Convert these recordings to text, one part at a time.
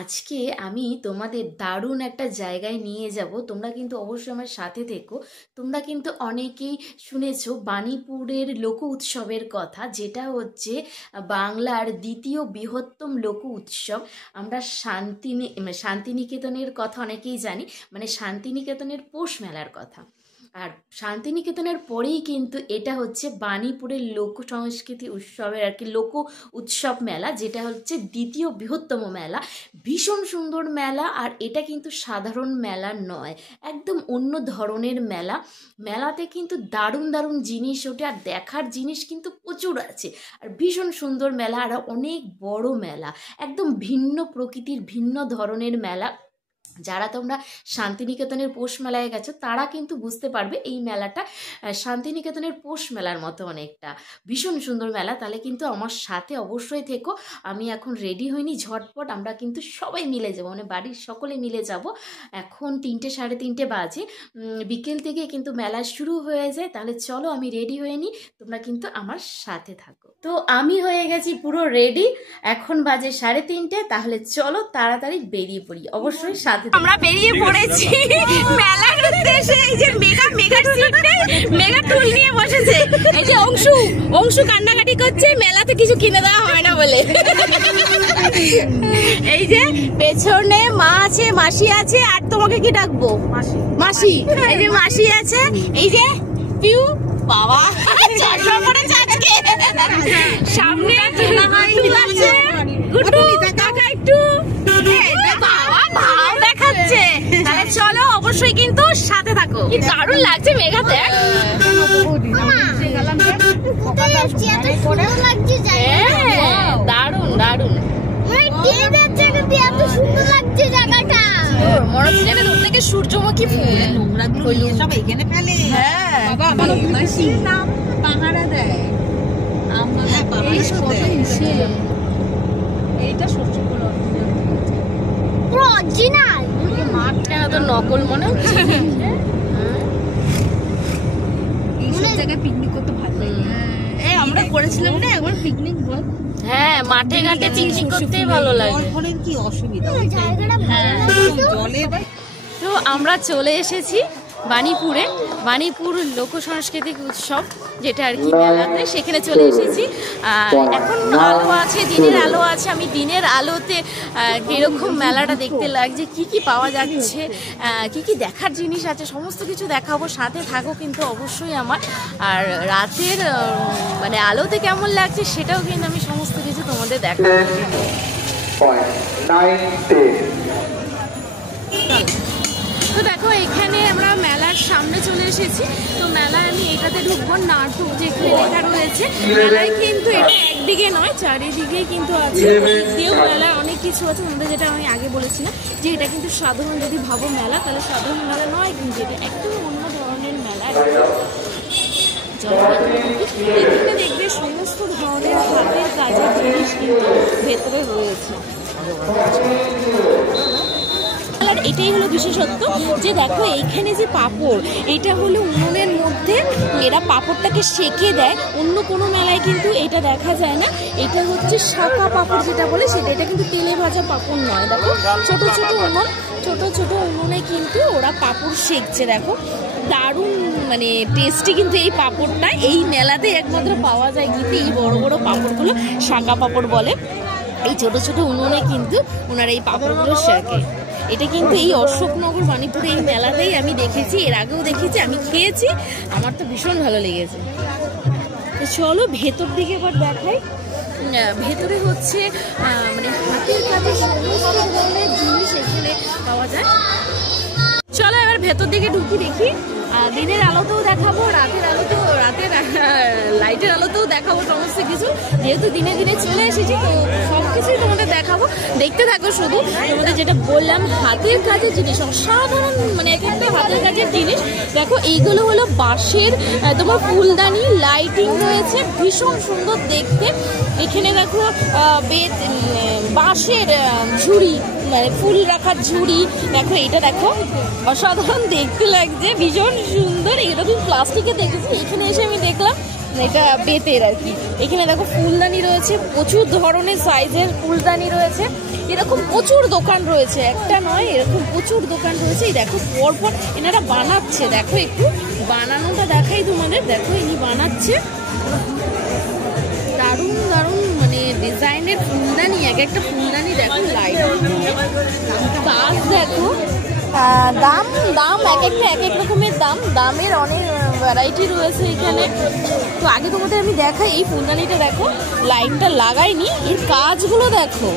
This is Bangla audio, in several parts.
আজকে আমি তোমাদের দারুণ একটা জায়গায় নিয়ে যাব। তোমরা কিন্তু অবশ্যই আমার সাথে থেকো। তোমরা কিন্তু অনেকেই শুনেছো বাণীপুরের লোক উৎসবের কথা, যেটা হচ্ছে বাংলার দ্বিতীয় বৃহত্তম লোক উৎসব। আমরা শান্তিনিকেতনের কথা অনেকেই জানি, মানে শান্তিনিকেতনের পৌষ মেলার কথা। আর শান্তিনিকেতনের পরেই কিন্তু এটা হচ্ছে বাণীপুরের লোক সংস্কৃতি উৎসবের আর কি লোক উৎসব মেলা, যেটা হচ্ছে দ্বিতীয় বৃহত্তম মেলা। ভীষণ সুন্দর মেলা, আর এটা কিন্তু সাধারণ মেলা নয়, একদম অন্য ধরনের মেলা। মেলাতে কিন্তু দারুণ দারুণ জিনিস ওঠে, আর দেখার জিনিস কিন্তু প্রচুর আছে। আর ভীষণ সুন্দর মেলা, আর অনেক বড় মেলা, একদম ভিন্ন প্রকৃতির ভিন্ন ধরনের মেলা। যারা তোমরা শান্তিনিকেতনের পৌষ মেলায় গেছো তারা কিন্তু বুঝতে পারবে এই মেলাটা শান্তিনিকেতনের পৌষ মেলার মতো অনেকটা। ভীষণ সুন্দর মেলা। তাহলে কিন্তু আমার সাথে অবশ্যই থেকো। আমি এখন রেডি হইনি, ঝটপট আমরা কিন্তু সবাই মিলে যাবো, মানে বাড়ির সকলে মিলে যাব। এখন 3টে সাড়ে 3টে বাজে, বিকেল থেকে কিন্তু মেলা শুরু হয়ে যায়। তাহলে চলো আমি রেডি হয়ে নিই, তোমরা কিন্তু আমার সাথে থাকো। তো আমি হয়ে গেছি পুরো রেডি, এখন বাজে 3:30। তাহলে চলো তাড়াতাড়ি বেরিয়ে পড়ি, অবশ্যই সাথে। আমরা বেরিয়ে পড়েছি মেলার উদ্দেশ্যে। এই যে মেগা টুল নিয়ে বসেছে, এই যে অংশু কান্নাকাটি করছে, মেলাতে কিছু কিনে দেওয়া হয় না বলে। এই যে পেছনে মা আছে, মাসি আছে, আর তোমাকে কি ডাকবো? মাসি। এই যে মাসি আছে, এই যে পিউ বাবা চশমা পড়েছে আজকে, সামনে আছে গুড্ডু কাকা একটু বাবা ভাব দেখাচ্ছে। তাহলে চলো অবশ্যই কিন্তু সাথে থাকো। কি দারুণ লাগছে মেঘাতে, দারুণ দারুণ সূর্যমুখী ফুল সব এখানে ফেলে। পাহারা দেয়, এইটা অরিজিনাল। মাঠটা তো নকল মনে হচ্ছে। এইসব জায়গায় পিকনিক করতে ভালো লাগে। এই আমরা করেছিলাম না একবার পিকনিক, বল? হ্যাঁ, মাঠে ঘাটে পিকনিক করতেই ভালো লাগে। কি অসুবিধা জলের। তো আমরা চলে এসেছি বাণীপুরে, বাণীপুর লোক সাংস্কৃতিক উৎসব যেটা আর কি মেলাতে, সেখানে চলে এসেছি। এখন আলো আছে, দিনের আলো আছে। আমি দিনের আলোতে কীরকম মেলাটা দেখতে লাগছে, কি কি পাওয়া যাচ্ছে, কি কি দেখার জিনিস আছে, সমস্ত কিছু দেখাবো। সাথে থাকো কিন্তু অবশ্যই আমার। আর রাতের মানে আলোতে কেমন লাগছে সেটাও কিন্তু আমি সমস্ত কিছু তোমাদের দেখাবো। তো দেখো এখানে আমরা মেলার সামনে চলে এসেছি। তো মেলায় আমি এটাতে ঢুকবো, নাটক যেখানে লেখা রয়েছে। মেলায় কিন্তু এটা একদিকে নয়, চারিদিকেই কিন্তু আছে। দিকেও মেলায় অনেক কিছু আছে, আমাদের যেটা আমি আগে বলেছিলাম যে এটা কিন্তু সাধারণ, যদি ভাবো মেলা তাহলে সাধারণ মেলা নয়, কিন্তু এটা একদম অন্য ধরনের মেলা। এখানে দেখবে সমস্ত ধরনের হাতের কাজের জিনিস কিন্তু ভেতরে রয়েছে। আর এটাই হলো বিশেষত্ব, যে দেখো এইখানে যে পাঁপড়, এটা হলো উনুনের মধ্যে এরা পাঁপড়টাকে সেঁকে দেয়। অন্য কোনো মেলায় কিন্তু এটা দেখা যায় না। এটা হচ্ছে শাঁকা পাঁপড় যেটা বলে সেটা, এটা কিন্তু তেলে ভাজা পাঁপড় নয়। দেখো ছোট ছোট উনুন, ছোট ছোট উনুনে কিন্তু ওরা পাঁপড় সেঁকছে। দেখো দারুণ মানে টেস্টি কিন্তু এই পাঁপড়টা। এই মেলাতে একমাত্র পাওয়া যায় কিন্তু এই বড় বড় পাঁপড়গুলো, শাঁকা পাঁপড় বলে। এই ছোট ছোট উনুনে কিন্তু ওনারা এই পাঁপড়গুলো সেঁকে। এটা কিন্তু এই অশোকনগর বাণীপুরে এই মেলাতেই আমি দেখেছি, এর আগেও দেখেছি, আমি খেয়েছি, আমার তো ভীষণ ভালো লেগেছে। তো চলো ভেতর দিকে এবার দেখাই। ভেতরে হচ্ছে মানে হাতের কাজে সমস্ত ধরনের জিনিস এখানে পাওয়া যায়। চলো এবার ভেতর দিকে ঢুকি, দেখি। দিনের আলোতেও দেখাবো, রাতের লাইটের আলোতেও দেখাবো সমস্ত কিছু। যেহেতু দিনে দিনে চলে এসেছি তো সব কিছুই তোমাদের দেখাবো, দেখতে থাকো শুধু। তোমাদের যেটা বললাম হাতের কাজের জিনিস, অসাধারণ মানে এক একটা হাতের কাজের জিনিস। দেখো এইগুলো হলো বাঁশের তোমার ফুলদানি, লাইটিং রয়েছে, ভীষণ সুন্দর দেখতে। এখানে দেখো বাঁশের ঝুড়ি, মানে ফুল রাখার ঝুড়ি। দেখো এটা দেখো অসাধারণ দেখতে লাগছে, ভীষণ সুন্দর। এরকম প্লাস্টিকে দেখেছি, এখানে এসে আমি দেখলাম এটা বেতের আর কি। এখানে দেখো ফুলদানি রয়েছে, প্রচুর ধরনের সাইজের ফুলদানি রয়েছে। এরকম প্রচুর দোকান রয়েছে, একটা নয় এরকম প্রচুর দোকান রয়েছে। এই দেখো পরপর এনারা বানাচ্ছে, দেখো একটু বানানোটা দেখাই তোমাদের। দেখো ইনি বানাচ্ছে দারুণ দারুণ মানে ডিজাইনের ফুলদানি, এক একটা ফুলদানি দেখো, লাইট কাজ দেখো। দাম দাম এক একটা এক এক রকমের দাম, দামের অনেক ভ্যারাইটি রয়েছে এখানে। তো আগে তোমাদের আমি দেখাই এই ফুলদানিটা, দেখো লাইটটা লাগাইনি, এর কাজগুলো দেখো,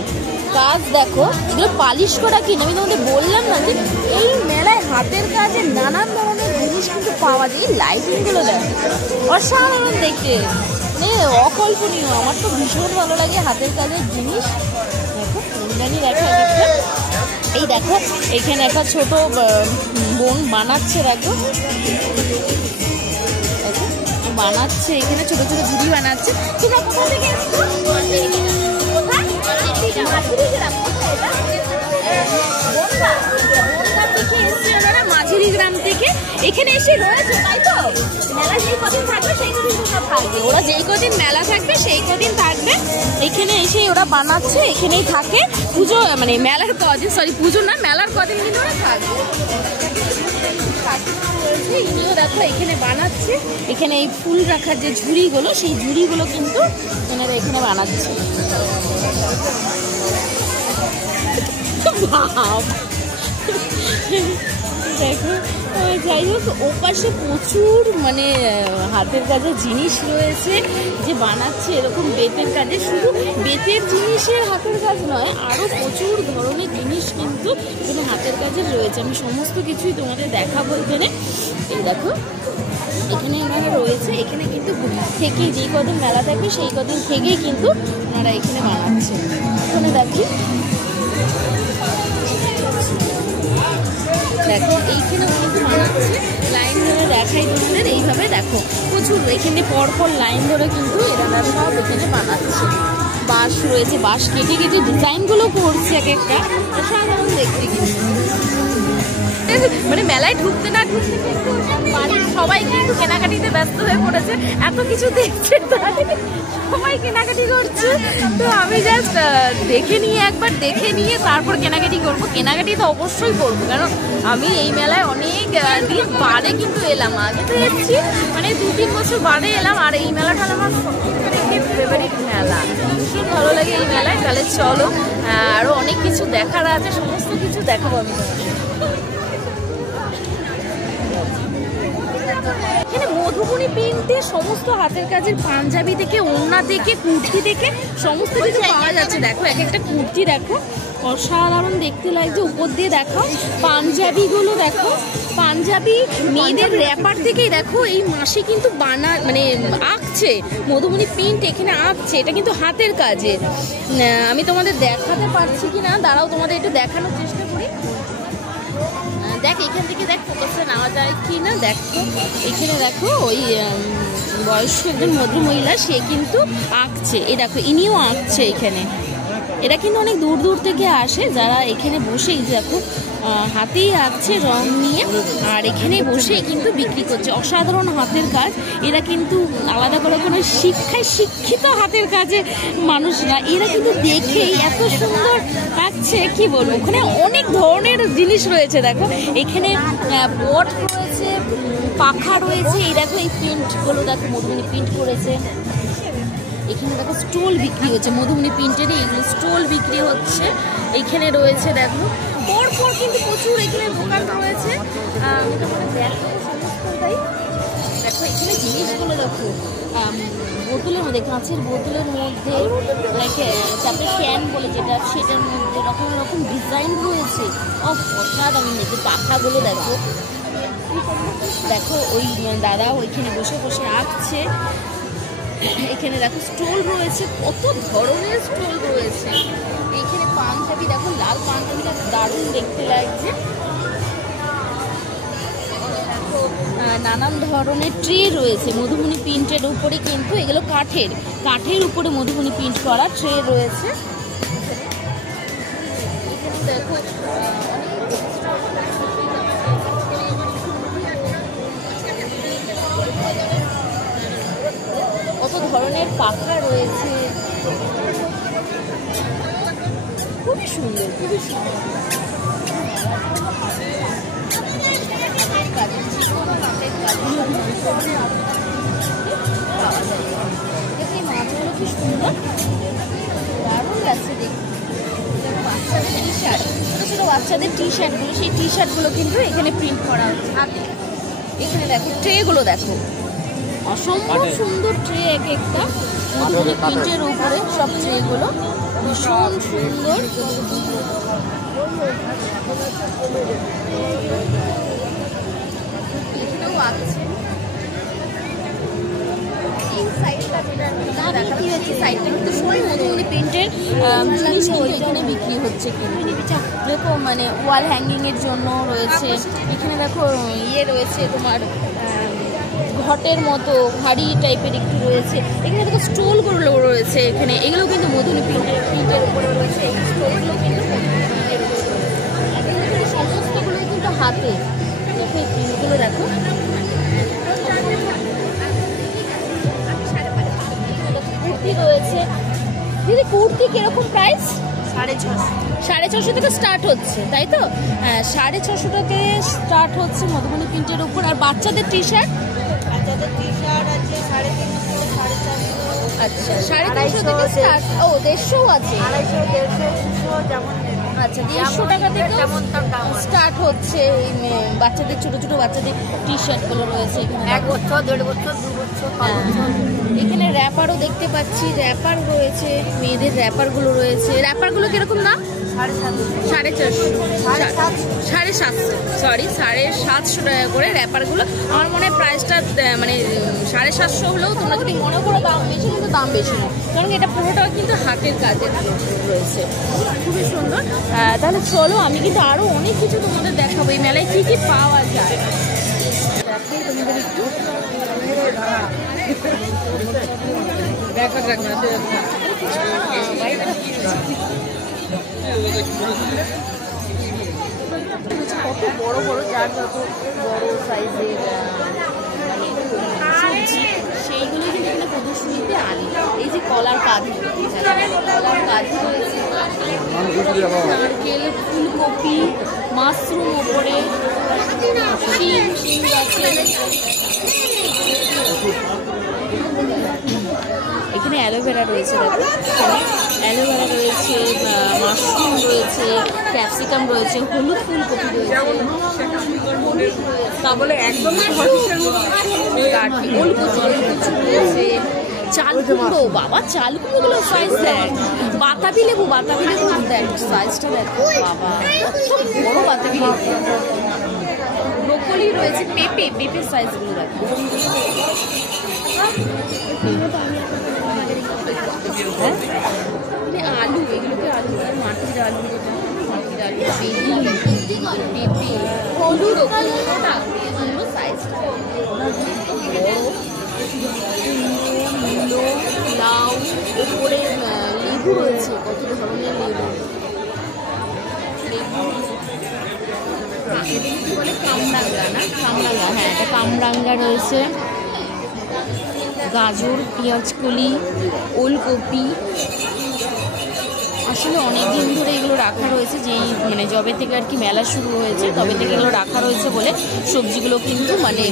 কাজ দেখো, এগুলো পালিশ করা কিনা। আমি তোমাদের বললাম না যে এই মেলায় হাতের কাজে নানান ধরনের জিনিস কিন্তু পাওয়া যায়। এই লাইটিংগুলো দেখো অসাধারণ দেখতে, মানে অকল্পনীয়। আমার তো ভীষণ ভালো লাগে হাতের কাজের জিনিস। দেখো ফুলদানি দেখা যাচ্ছে। এই দেখো এখানে একটা ছোট বোন বানাচ্ছে, দেখো বানাচ্ছে এখানে ছোট ছোট ঝুড়ি বানাচ্ছে। তোমরা কোথা থেকে এসেছো? মাঝেরি গ্রাম থেকে এখানে এসে রয়েছে, তাই তো? মেলা যেই কদিন থাকবে সেই কদিন সব থাকবে, ওরা যেই কদিন মেলা থাকবে সেই কদিন থাকবে। এখানে এসে ওরা বানাচ্ছে, এখানেই থাকে পুজো, মানে মেলার কদিন, সরি পুজো না, মেলার কদিন কিন্তু ওরা থাকবে। ইনিও দেখো এখানে বানাচ্ছে, এখানে এই ফুল রাখার যে ঝুড়িগুলো, সেই ঝুড়িগুলো কিন্তু এনারা এখানে বানাচ্ছে। দেখো যাই হোক, ওপাশে প্রচুর মানে হাতের কাজের জিনিস রয়েছে যে বানাচ্ছে এরকম বেতের কাজে। শুধু বেতের জিনিসের হাতের কাজ নয়, আরও প্রচুর ধরনের জিনিস কিন্তু এখানে হাতের কাজের রয়েছে। আমি সমস্ত কিছুই তোমাদের দেখাবো এখানে। এই দেখো এখানে ওনারা রয়েছে, এখানে কিন্তু থেকেই যেই কদিন মেলা থাকবে সেই কদিন থেকেই কিন্তু ওনারা এখানে বানাচ্ছে। এখানে দেখি দেখো এইখানে কিন্তু বানাচ্ছে, লাইন ধরে দেখাই তোমাদের। এইভাবে দেখো প্রচুর এখানে পরপর লাইন ধরে কিন্তু এরা সব এখানে বানাচ্ছে। বাঁশ রয়েছে, বাঁশ কেটে কেটে ডিজাইনগুলো করছে এক একটা, সাধারণ দেখতে কিন্তু। মানে মেলায় ঢুকতে না ঢুকতে কিন্তু বাড়ির সবাই কিন্তু কেনাকাটিতে ব্যস্ত হয়ে পড়েছে, এত কিছু দেখছে সবাই কেনাকাটি করছে। তো আমি জাস্ট দেখে নিয়ে একবার দেখে নিয়ে তারপর কেনাকাটি করবো। কেনাকাটি তো অবশ্যই করবো, কারণ আমি এই মেলায় অনেক দিন বাদে কিন্তু এলাম। আগে তো এসেছি মানে 2-3 বছর বাদে এলাম, আর এই মেলাটা আমার সবথেকে ফেভারিট মেলা, ভীষণ ভালো লাগে এই মেলায়। তাহলে চলো আরও অনেক কিছু দেখার আছে, সমস্ত কিছু দেখাবো আমি। এখানে মধুবনী প্রিন্টে সমস্ত হাতের কাজের পাঞ্জাবি থেকে, ওড়না থেকে, কুর্তি থেকে সমস্ত কিছু পাওয়া যাচ্ছে। দেখো এক একটা কুর্তি দেখো অসাধারণ দেখতে লাগছে, উপর দিয়ে দেখো পাঞ্জাবিগুলো দেখো, পাঞ্জাবি মেয়েদের র্যাপার থেকেই দেখো এই মাসে কিন্তু মানে আঁকছে মধুবনী প্রিন্ট, এখানে আঁকছে। এটা কিন্তু হাতের কাজের। আমি তোমাদের দেখাতে পারছি কি না, দাঁড়াও তোমাদের একটু দেখানোর চেষ্টা করি। দেখ এখান থেকে দেখ ফোকাসে নেওয়া যায় কি না। দেখো এখানে দেখো ওই বয়স্ক একজন ভদ্রমহিলা, সে কিন্তু আঁকছে। এই দেখো ইনিও আঁকছে এখানে। এরা কিন্তু অনেক দূর দূর থেকে আসে, যারা এখানে বসেই দেখো হাতেই আঁকছে রং নিয়ে, আর এখানে বসে কিন্তু বিক্রি করছে। অসাধারণ হাতের কাজ। এরা কিন্তু আলাদা করে কোনো শিক্ষায় শিক্ষিত হাতের কাজে মানুষ না, এরা কিন্তু দেখেই এত সুন্দর আঁকছে কি বলবো। ওখানে অনেক ধরনের জিনিস রয়েছে, দেখো এখানে পট রয়েছে, পাখা রয়েছে। এই দেখো এই প্রিন্টগুলো দেখো, মধুবনী প্রিন্ট করেছে। এখানে দেখো স্টোল বিক্রি হচ্ছে, মধুবনী প্রিন্টেরই এগুলো স্টোল বিক্রি হচ্ছে। এইখানে রয়েছে দেখো পরপর কিন্তু প্রচুর এখানে দোকান রয়েছে। আমি তোমাদের দেখাবো সমস্তটাই। দেখো এখানে জিনিসগুলো দেখো বোতলের মধ্যে, কাঁচের বোতলের মধ্যে, তারপরে ক্যান বলে যেটা, সেটার মধ্যে রকম রকম ডিজাইন রয়েছে। অসাধারণ দেখো পাখাগুলো দেখো। দেখো ওই দাদা ওইখানে বসে বসে আঁকছে। এখানে দেখো স্টোল রয়েছে, কত ধরনের স্টোল রয়েছে। এইখানে পাঞ্জাবি দেখো, লাল পাঞ্জাবিটা দারুণ দেখতে লাগছে। দেখো নানান ধরনের ট্রে রয়েছে মধুবনী প্রিন্টের উপরে, কিন্তু এগুলো কাঠের উপরে মধুবনী প্রিন্ট করা ট্রে রয়েছে। এখানে দেখো কত ধরনের পাখা রয়েছে, খুবই সুন্দর। খুবই সুন্দর। এই মাছগুলো কি সুন্দর, দারুণ লাগছে দেখতে। বাচ্চাদের টি শার্ট, ছোটো ছোটো বাচ্চাদের টি শার্টগুলো, সেই টি শার্টগুলো কিন্তু এখানে প্রিন্ট করা হচ্ছে হাতে। এখানে দেখো ট্রেগুলো, দেখো অসম্ভব সুন্দর ট্রে, এক একটা প্রিন্টের উপরে সব ট্রেগুলো ভীষণ সুন্দর। এখানেও আছে এই সাইডটা, সাইডটা কিন্তু সবাই মধুমণি প্রিন্টের জিনিস এখানে বিক্রি হচ্ছে। দেখো মানে ওয়াল হ্যাঙ্গিংয়ের জন্য রয়েছে এখানে, দেখো ইয়ে রয়েছে তোমার ঘটের মতো ভারী টাইপের একটু রয়েছে এখানে, দেখো স্টোলগুলো রয়েছে এখানে, এগুলো কিন্তু মধুমণি প্রিন্টের উপরে রয়েছে। এই স্টোলগুলো কিন্তু প্রিন্টের উপরে রয়েছে, সমস্তগুলো কিন্তু হাতে। দেখো এই প্রিন্টগুলো দেখো, কুর্তি রয়েছে। দিদি কুর্তি কিরকম প্রাইস? 650 থেকে স্টার্ট হচ্ছে, তাই তো? হ্যাঁ, 650 থেকে স্টার্ট হচ্ছে মধুবনী প্রিন্টের উপর। আর বাচ্চাদের টি শার্ট? বাচ্চাদের টি শার্ট আছে 350, 450। আচ্ছা, 350 থেকে স্টার্ট। ও 150 আছে, 250, 150, 200 যেমন নেবে। আচ্ছা 150 টাকা থেকে যেমন তার দাম স্টার্ট হচ্ছে। এই বাচ্চাদের ছোট ছোট বাচ্চাদের টি শার্টগুলো রয়েছে এখানে, 1 বছর, 1.5 বছর, 2 বছর, 5 বছর। এখানে র্যাপারও দেখতে পাচ্ছি, র্যাপার রয়েছে, মেয়েদের র্যাপারগুলো রয়েছে। র্যাপারগুলো কিরকম দাম? 750, 750, সরি 750 টাকা করে র্যাপারগুলো। আমার মনে হয় প্রাইসটা মানে 750 হলেও তোমরা যদি মনে করো দাম বেশি, কিন্তু দাম বেশি না, কারণ এটা পুরোটা কিন্তু হাতের কাজের রয়েছে, খুবই সুন্দর। তাহলে চলো, আমি কিন্তু আরও অনেক কিছু তোমাদের দেখাবো এই মেলায় কী কী পাওয়া যায়। দেখো তোমাদের একটু কত বড় বড়, যার যত বড় সাইজের সবজি সেইগুলো কিন্তু এখানে প্রদর্শনীতে আনে। এই যে কলার কাঁধি, কলার কাঁধি রয়েছে, নারকেল, ফুলকপি, মাশরুম ওপরে, শিম আছে। এখানে অ্যালোভেরা রয়েছে, দেখো এখানে অ্যালোভেরা রয়েছে, মাশরুম রয়েছে, ক্যাপসিকাম রয়েছে, হলুদ ফুলকপি রয়েছে, তা বলে একদম রয়েছে, চাল কুমড়ো, বাবা চাল কুমড়োগুলো সাইজ দেখ, বাতাবি লেবু দেখ সাইজটা দেখো, বাবা কত বড় বাতাবি লেবু। ব্রোকলি রয়েছে, পেঁপের সাইজগুলো দেখো। আলু, এগুলোকে আলু, মাটির আলু, বেগুন, পেঁপে, হলুদ, সাইজটা লাউ, ওপরে লেবু রয়েছে, কত ধরনের লেবু, বলে কামরাঙ্গা না, কামরাঙ্গা, হ্যাঁ এটা কামরাঙ্গা রয়েছে, গাজর, পেঁয়াজকলি, ওলকপি। আসলে অনেক দিন ধরে এগুলো রাখা রয়েছে, যেই মানে যবে থেকে আর কি মেলা শুরু হয়েছে তবে থেকে এগুলো রাখা রয়েছে বলে সবজিগুলো কিন্তু মানে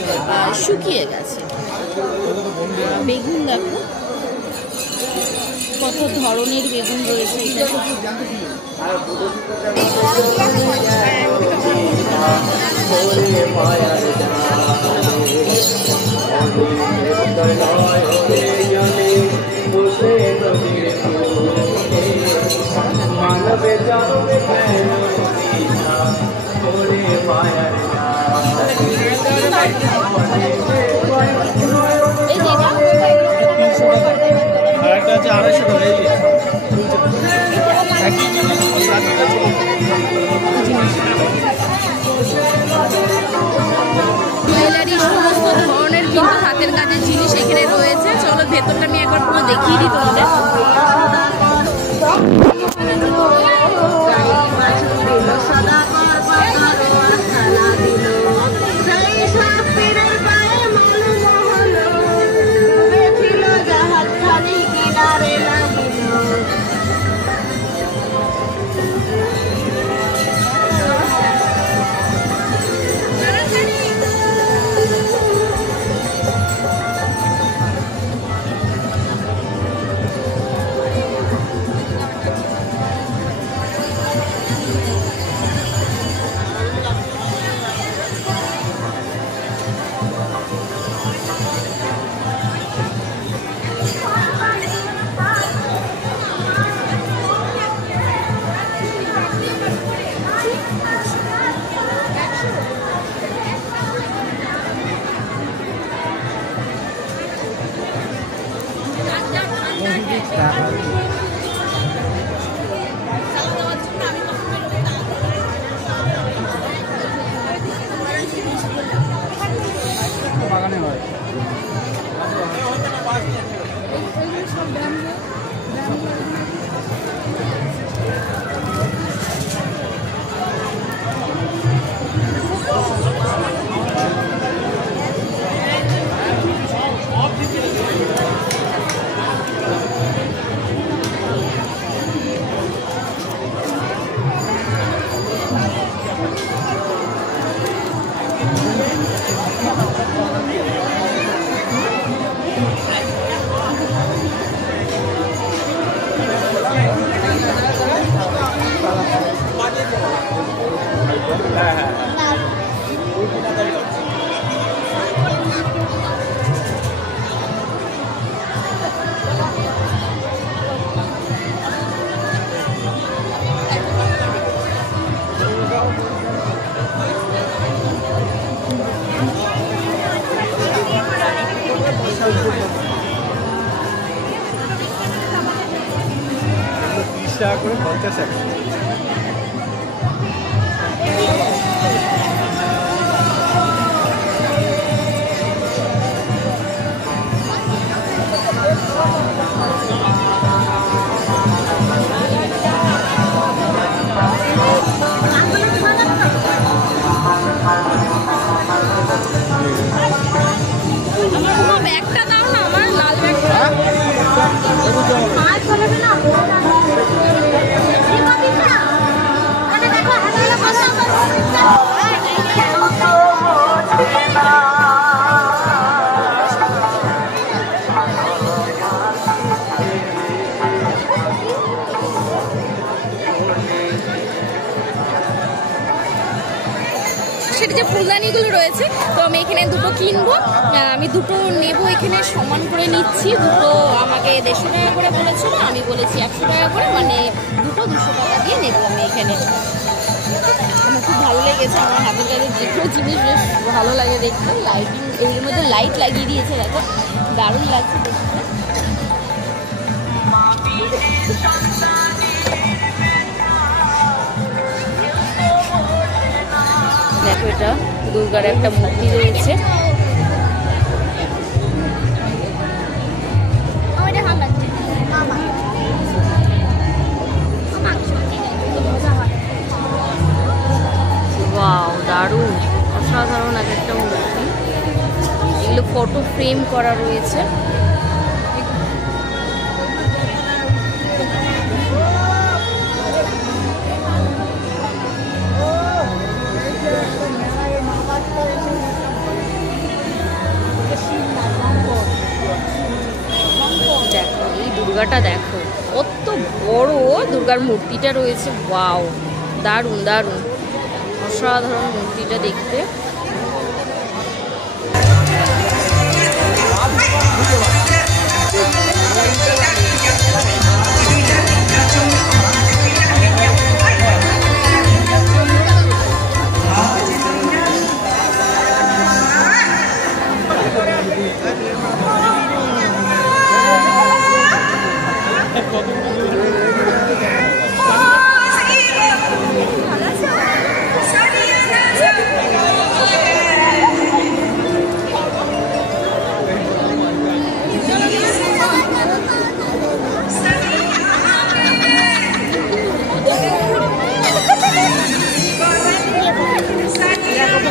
শুকিয়ে গেছে। বেগুন দেখো, কত ধরনের বেগুন রয়েছে এখানে। জুয়েলারি সমস্ত ধরনের কিন্তু হাতের কাজের জিনিস এখানে রয়েছে। চলো ভেতরটা আমি একবার পুরো দেখিয়ে দিই তোমাদের। টাকা করে 50 টাকা। ব্যাগটা দাও না, আমার লাল ব্যাগটা। সেটা যে ফুলদানিগুলো রয়েছে, তো আমি এখানে দুটো কিনবো, আমি দুটো নেবো, এখানে সমান করে নিচ্ছি। দুটো আমাকে 150 টাকা করে বলেছিল, আমি বলেছি 100 টাকা করে, মানে দুটো 200 টাকা দিয়ে নেবো আমি এখানে। আমার খুব ভালো লেগেছে, আমার হাতের কাছে যে কোনো জিনিস বেশ ভালো লাগে দেখতে। লাইটিং, এর মধ্যে লাইট লাগিয়ে দিয়েছে, দেখো দারুণ লাগছে দেখতে। দেখো এটা দুর্গার একটা মূর্তি রয়েছে। ওয়াও, দারুণ, অসাধারণ এক একটা মূর্তি। এগুলো ফটো ফ্রেম করা রয়েছে। দেখো এই দুর্গাটা, দেখো কত বড় দুর্গার মূর্তিটা রয়েছে। ওয়াও, দারুণ দারুণ, অসাধারণ মূর্তিটা দেখতে।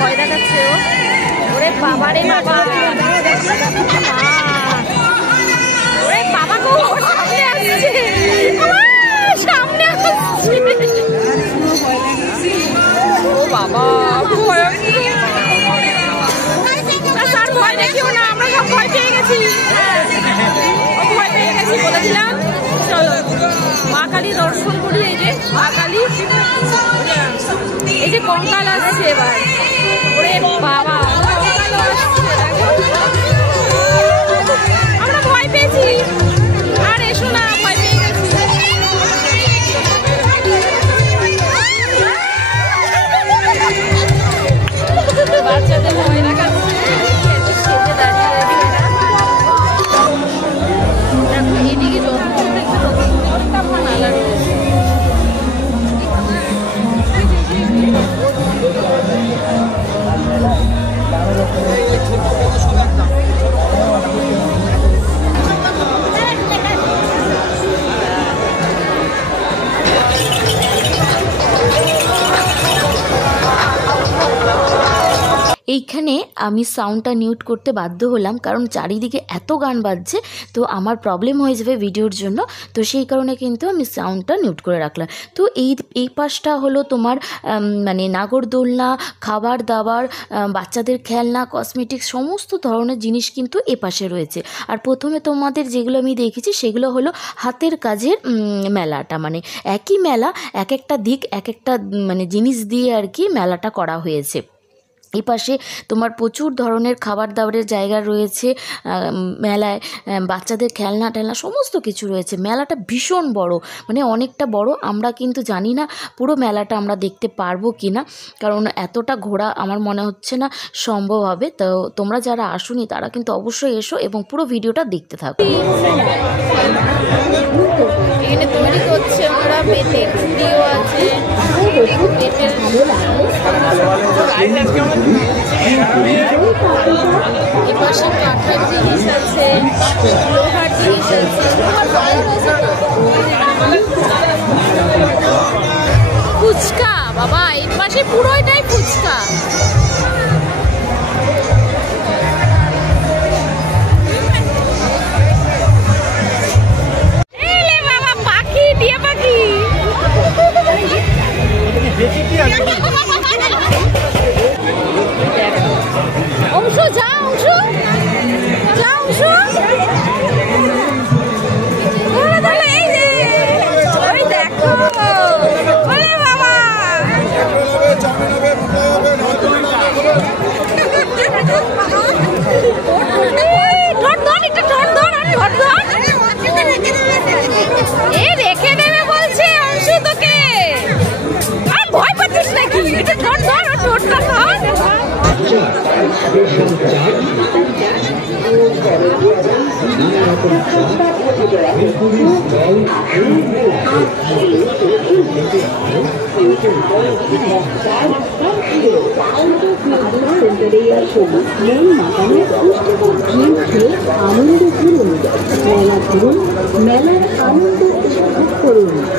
ভয় দেখাচ্ছে ও, ওরে বাবা রে বাবা, ওরে বাবা গো, সামনে আসছে, সামনে আসছে, ও বাবা, স্যার ভয় দেখিও না, আমরা সব ভয় পেয়ে গেছি, ভয় পেয়ে গেছি, বলেছিলাম। চলো মা কালী দর্শন করি। এই যে মা কালী, এই যে কঙ্কাল আসছে এবার, ওরে বাবা, আমরা ভয় পেয়েছি, আর এসো না, ভয় পেয়ে গেছি। বাচ্চাদের ভয় দেখাচ্ছে, সেজে দাঁড়িয়ে রয়েছে। দেখো এদিকে যত দেখবে তত নালা রয়েছে। এইখানে আমি সাউন্ডটা মিউট করতে বাধ্য হলাম, কারণ চারিদিকে এত গান বাজছে, তো আমার প্রবলেম হয়ে যাবে ভিডিওর জন্য, তো সেই কারণে কিন্তু আমি সাউন্ডটা মিউট করে রাখলাম। তো এই পাশটা হলো তোমার মানে নাগরদোলনা, খাবার দাবার, বাচ্চাদের খেলনা, কসমেটিক্স, সমস্ত ধরনের জিনিস কিন্তু এ পাশে রয়েছে। আর প্রথমে তোমাদের যেগুলো আমি দেখেছি সেগুলো হলো হাতের কাজের মেলাটা, মানে একই মেলা, এক একটা দিক এক একটা মানে জিনিস দিয়ে আর কি মেলাটা করা হয়েছে। এই পাশে তোমার প্রচুর ধরনের খাবার দাবারের জায়গা রয়েছে মেলায়, বাচ্চাদের খেলনা টেলনা সমস্ত কিছু রয়েছে। মেলাটা ভীষণ বড়, মানে অনেকটা বড়। আমরা কিন্তু জানি না পুরো মেলাটা আমরা দেখতে পারবো কি না, কারণ এতটা ঘোরা আমার মনে হচ্ছে না সম্ভব হবে। তো তোমরা যারা আসোনি তারা কিন্তু অবশ্যই এসো এবং পুরো ভিডিওটা দেখতে থাকো। এখানে তৈরি করছে ওরা, বেতের ঝুড়িও আছে, বেতের এপাশে কাঠের জিনিস আছে, লোহার জিনিস আছে, ফুচকা বাবা, এই পাশে পুরোটাই ফুচকা। অংশু যা, অংশু যা, অংশু এই যে ওই দেখো, ওরে বাবা রেখে দেবে বলছে অংশু তোকে, আর ভয় পাচ্ছিস নাকি? এটা ধর ধর, ঠোঁটটা ধর।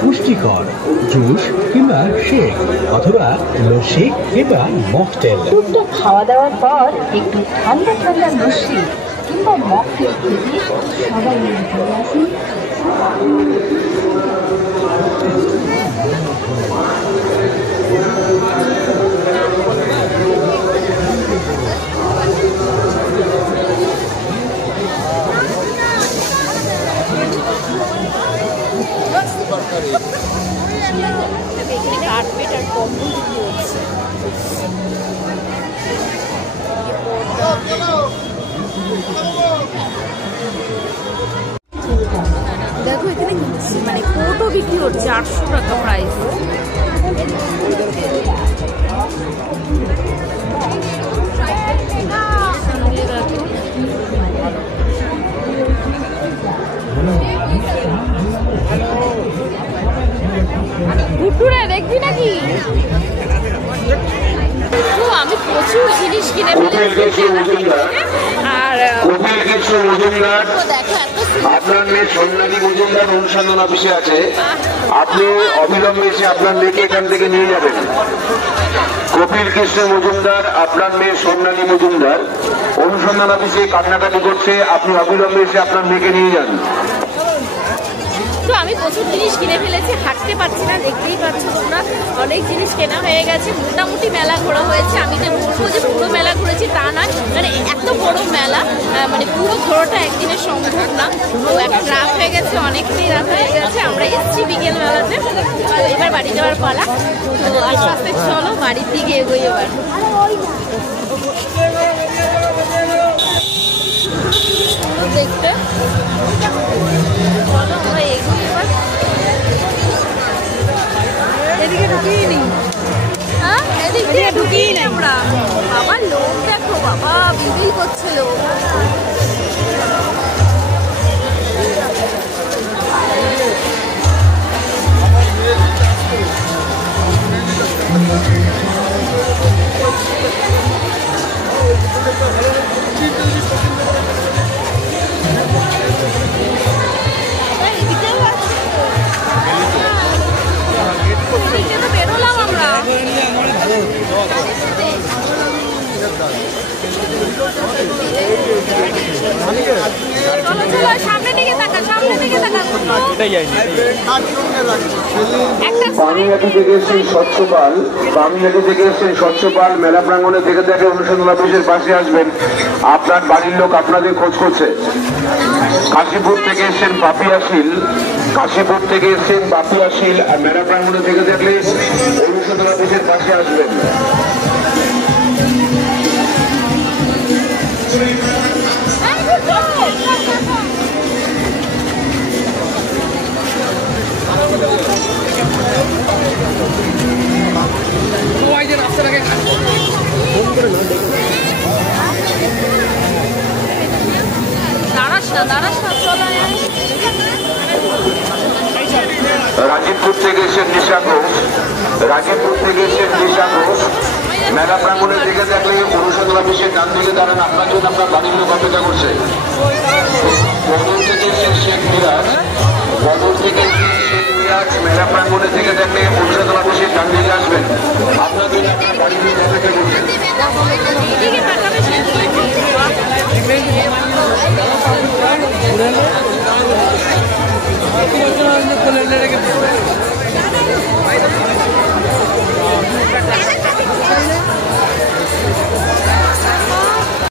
পুষ্টিকর জুস কিংবা শেক অথবা লস্যি কিংবা মকটেল। টুকটাক খাওয়া দাওয়ার পর একটু ঠান্ডা ঠান্ডা লস্যি কিংবা মকটেল খেতে সবাই মিলে চলে আসুন। এখানে কার্পেট আর কম্বল বিক্রি হচ্ছে। দেখো এখানে মানে কোটও বিক্রি হচ্ছে 800 টাকা প্রাইস। ভুট্টুরা দেখবি নাকি? আমি প্রচুর জিনিস কিনে ফেলেছি। আর আপনার মেয়ে সোনালী মজুমদার অনুসন্ধান অফিসে আছে, আপনি অবিলম্বে এসে আপনার মেয়েকে এখান থেকে নিয়ে যাবেন। কপিল কৃষ্ণ মজুমদার, আপনার মেয়ে সোনালী মজুমদার অনুসন্ধান অফিসে কান্নাকাটি করছে, আপনি অবিলম্বে এসে আপনার মেয়েকে নিয়ে যান। তো আমি প্রচুর জিনিস কিনে ফেলেছি, হাঁটতে পারছি না, দেখতেই পাচ্ছ তোমরা। অনেক জিনিস কেনা হয়ে গেছে, মোটামুটি মেলা ঘোরা হয়েছে। আমি যে বলবো যে পুরো মেলা ঘুরেছি তা নয়, মানে এত বড় মেলা, মানে পুরো ঘোরাটা একদিনে সম্ভব না। তো এখন রাত হয়ে গেছে, অনেকটাই রাত হয়ে গেছে। আমরা এসছি বিকেল মেলাতে, তো এবার বাড়ি যাওয়ার পালা। তো আস্তে আস্তে চলো বাড়ির দিকে এগোই এবার। দেখতে চলো আমরা এগোই এবার। এদিকে ঢুকিয়ে নি, হ্যাঁ এদিকে ঢুকিয়ে নি আমরা। বাবা লোক দেখো, বাবা বিবিল করছে লোক। বেরোলাম আমরা। চলো চলো সামনে দিকে তাকা, সামনে দিকে তাকা। বাংলাটি থেকে এসেছেন স্বচ্ছপাল, বাংলাটি থেকে এসেছেন স্বচ্ছপাল মেলা প্রাঙ্গণে থেকে থেকে অনুসন্ধান অফিসের পাশে আসবেন। আপনার বাড়ির লোক আপনাদের খোঁজ করছে। কাশীপুর থেকে এসেছেন বাপিয়াশীল, কাশীপুর থেকে এসেছেন বাপিয়াশীল আর মেলা প্রাঙ্গণে থেকে থাকলে অনুসন্ধান অফিসের পাশে আসবেন। রাজীবপুর থেকে এসেছেন নিশা ঘোষ, রাজীবপুর থেকে এসেছেন নিশা ঘোষ। মেলা প্রাঙ্গণের দিকে দেখলে অনুসন্ধান অফিসের ডান দিকে দাঁড়ান, আপনার জন্য আপনার বাড়ির লোক অপেক্ষা করছে। বদর থেকে এসেছেন শেখ মিরাজ, বদর থেকে এসেছেন শেখ মিরাজ। মেলা প্রাঙ্গণের দিকে দেখলে অনুসন্ধান অফিসের ডান দিকে আসবেন, আপনার জন্য আপনার বাড়ির লোক অপেক্ষা করছে। ঘুরে